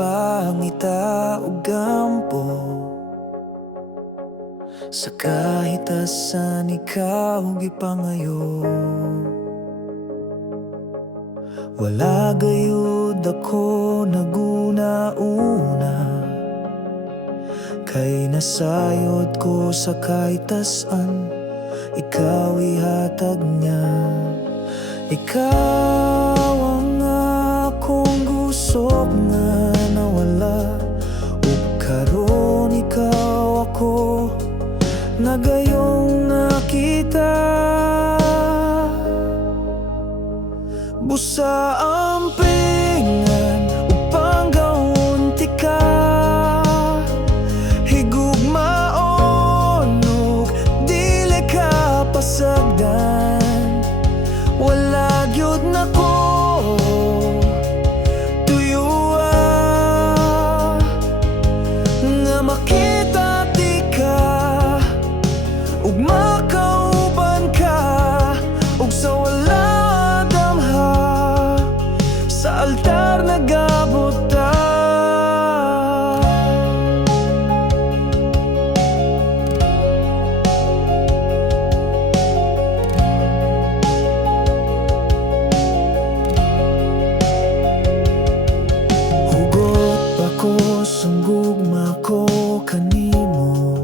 pangita ug gampo. Sa kahit asan ikaw gipangayo, wala gayud ako naguna-una, kay nasayod ko sa kahit asan ikaw ihatag niya. Ikaw ang akong gusok nga nawala, ug karon ikaw ako na gayong nakita. Busa ang pingan upang gaunti ka, higugmaon ug dili ka pasagdan. Wala gyud nako tuyuan nga makita ti ka ug makauban ka, ug sa wala damha sa altar nagabot ta. Hugot pa ko sunggugma ko kanimo,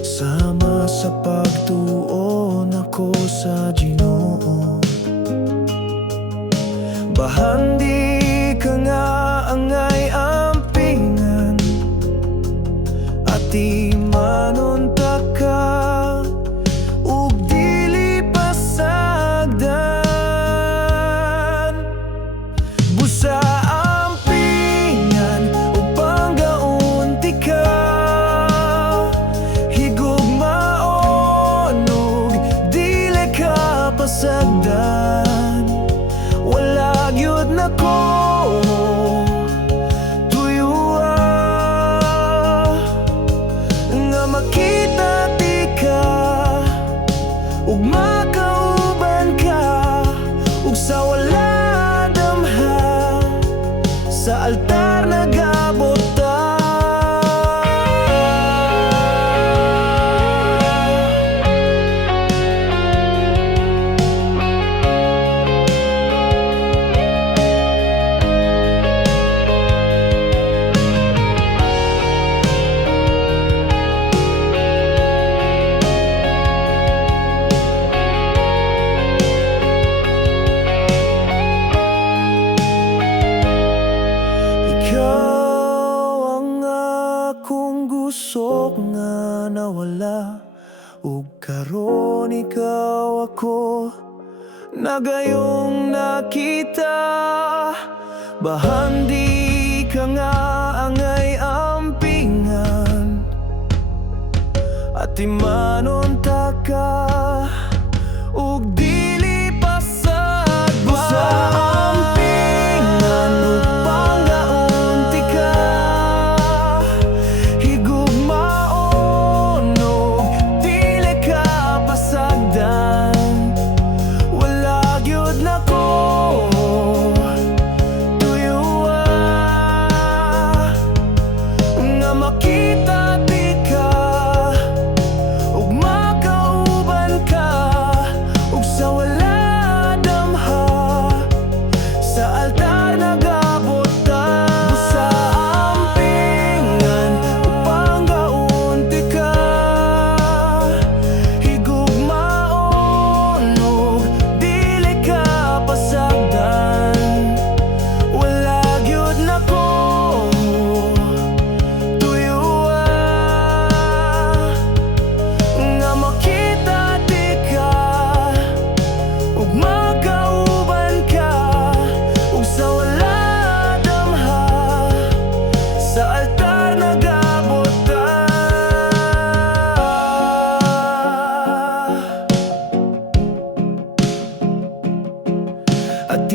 sama sa pagtuon ako sa Ginoo. Bahandi ka nga angay ampingan, at imanunta ka ug dili pasagdan. Busa ampingan upang gaunti ka, higugmaon ug dili ka pasagdan. Wala gyud nako tuyuan nga makita ti ka ug makauban ka, ug sa wala damha sa altar nagabot ta. Gusok nga nawala, ug karon ikaw ako na gayong nakita. Bahandi ka nga angay ampingan, at imanunta ka ug dili pasagdan. Busa ampingan upang gaunti ka, higugmaon ug dili ka pasagdan. Wala gyud nako tuyuan nga makita ti ka ug makauban ka, ug sa wala damha sa altar nagabot ta. Busa ampingan upang gaunti ka, higugmaon ug dili ka pasagdan. Wala gyud nako tuyuan nga makita ti ka ug makauban ka, ug sa wala damha sa altar nagabot ta. At